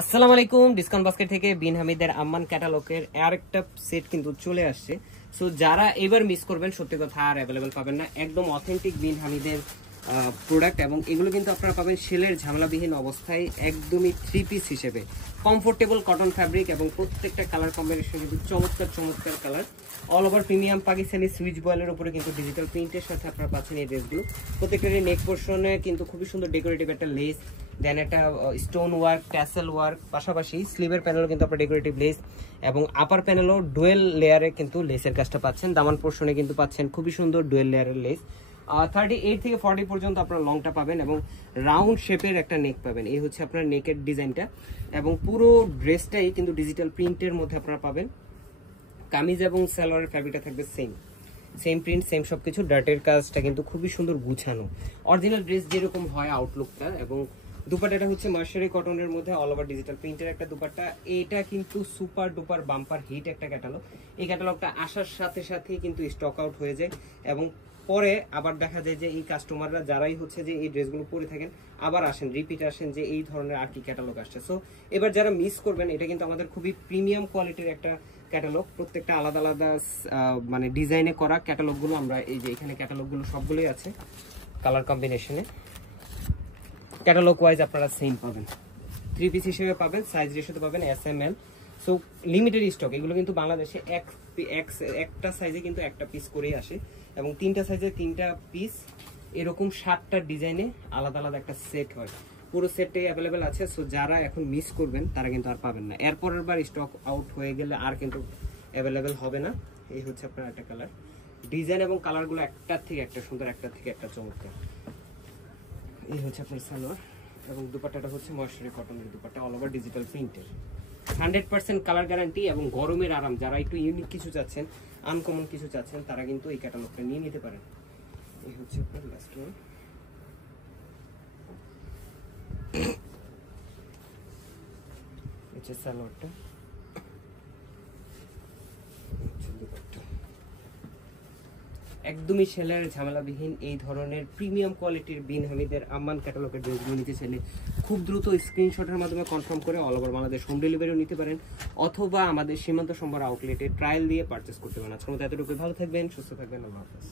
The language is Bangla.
আসসালামু আলাইকুম। ডিসকাউন্ট বাস্কেট থেকে বিন হামিদের আম্মান ক্যাটালগের আরেকটা সেট কিন্তু চলে আসছে। সো যারা এবার মিস করবেন সত্যি কথা আর অ্যাভেলেবেল পাবেন না, একদম অথেন্টিক বিন হামিদের প্রোডাক্ট এবং এগুলো কিন্তু আপনারা পাবেন সেলের ঝামেলাবিহীন অবস্থায় একদমই 3 পিস হিসেবে। কমফোর্টেবল কটন ফ্যাব্রিক এবং প্রত্যেকটা কালার কম্বিনেশন কিন্তু চমৎকার চমৎকার colour. All over premium Pakistani switch বয়েলের উপরে কিন্তু ডিজিটাল প্রিন্টের সাথে আপনারা পাচ্ছেন এই ড্রেসগুলো। প্রত্যেকটারই নেক পোর্শনে কিন্তু খুবই সুন্দর ডেকোরেটিভ একটা লেস, দেন একটা স্টোন ওয়ার্ক, ট্যাসেল ওয়ার্ক, পাশাপাশি স্লিভের প্যানেলও কিন্তু আপনার ডেকোরেটিভ লেস এবং আপার প্যানেলও ডুয়েল লেয়ারে কিন্তু লেসের কাজটা পাচ্ছেন। দামান পোর্শনে কিন্তু পাচ্ছেন খুবই সুন্দর ডুয়েল লেয়ারের লেস। 38 থেকে 40 পর্যন্ত আপনার লংটা পাবেন এবং রাউন্ড শেপের একটা নেক পাবেন। এই হচ্ছে আপনার নেকের ডিজাইনটা এবং পুরো ড্রেসটাই কিন্তু ডিজিটাল প্রিন্টের মধ্যে আপনারা পাবেন। কামিজ এবং সালোয়ারের ফ্যাব্রিকটা থাকবে সেম প্রিন্ট, সেম সবকিছু। ডার্টের কাজটা কিন্তু খুবই সুন্দর গুছানো, অরিজিনাল ড্রেস যেরকম হয় আউটলুকটা। এবং দুপাট্টাটা হচ্ছে মার্শারি কটনের মধ্যে অল ওভার ডিজিটাল প্রিন্টের একটা দুপাট্টা। এটা কিন্তু সুপার ডুপার বাম্পার হিট একটা ক্যাটালগ। এই ক্যাটালগটা আসার সাথে সাথেই কিন্তু স্টক আউট হয়ে যায় এবং পরে আবার দেখা যায় যে এই কাস্টমাররা যারাই হচ্ছে যে এই ড্রেসগুলো পরে থাকেন আবার আসেন, রিপিট আসেন যে এই ধরনের আর কি ক্যাটালগ আসছে। সো এবার যারা মিস করবেন, এটা কিন্তু আমাদের খুবই প্রিমিয়াম কোয়ালিটির একটা ক্যাটালগ। প্রত্যেকটা আলাদা আলাদা মানে ডিজাইনে করা ক্যাটালগুলো আমরা এই যে এখানে ক্যাটালগুলো সবগুলোই আছে কালার কম্বিনেশনে। ক্যাটালগ ওয়াইজ আপনারা সেম পাবেন, 3 পিস হিসেবে পাবেন, সাইজ রেশিওতে পাবেন SML। সো লিমিটেড স্টক, এগুলো কিন্তু বাংলাদেশে একটা সাইজে কিন্তু একটা পিস করেই আসে এবং 3টা সাইজে 3টা পিস, এরকম 7টা ডিজাইনে আলাদা আলাদা একটা সেট হয়। পুরো সেটটাই অ্যাভেলেবেল আছে। সো যারা এখন মিস করবেন তারা কিন্তু আর পাবেন না, এরপরের বার স্টক আউট হয়ে গেলে আর কিন্তু অ্যাভেলেবেল হবে না। এই হচ্ছে আপনার একটা কালার, ডিজাইন এবং কালারগুলো একটার থেকে একটা সুন্দর, একটার থেকে একটা চমৎকার। এই হচ্ছে আপনার সালোয়ার এবং দুপাট্টাটা হচ্ছে ময়শ্চারি কটনের দুপাট্টা, অল ওভার ডিজিটাল প্রিন্টের, 100% কালার গ্যারান্টি এবং গরমের আরাম। যারা একটু ইউনিক কিছু চাচ্ছেন, আনকমন কিছু চাচ্ছেন, তারা কিন্তু এই ক্যাটালগটা নিয়ে নিতে পারেন। এই হচ্ছে আপনার লাস্ট ওয়ান। হচ্ছে সালোয়ারটা, একদমই সেলের ঝামেলাবিহীন এই ধরনের প্রিমিয়াম কোয়ালিটির বিন হামিদের আম্মান ক্যাটালগের ড্রেসগুলো নিতে চাইলে খুব দ্রুত স্ক্রিনশটের মাধ্যমে কনফার্ম করে অল ওভার বাংলাদেশ হোম ডেলিভারিও নিতে পারেন অথবা আমাদের সীমান্ত সম্বর আউটলেটে ট্রায়াল দিয়ে পারচেস করতে পারেন। আজকের মতো এতটুকু, ভালো থাকবেন, সুস্থ থাকবেন, আল্লাহ হাফেজ।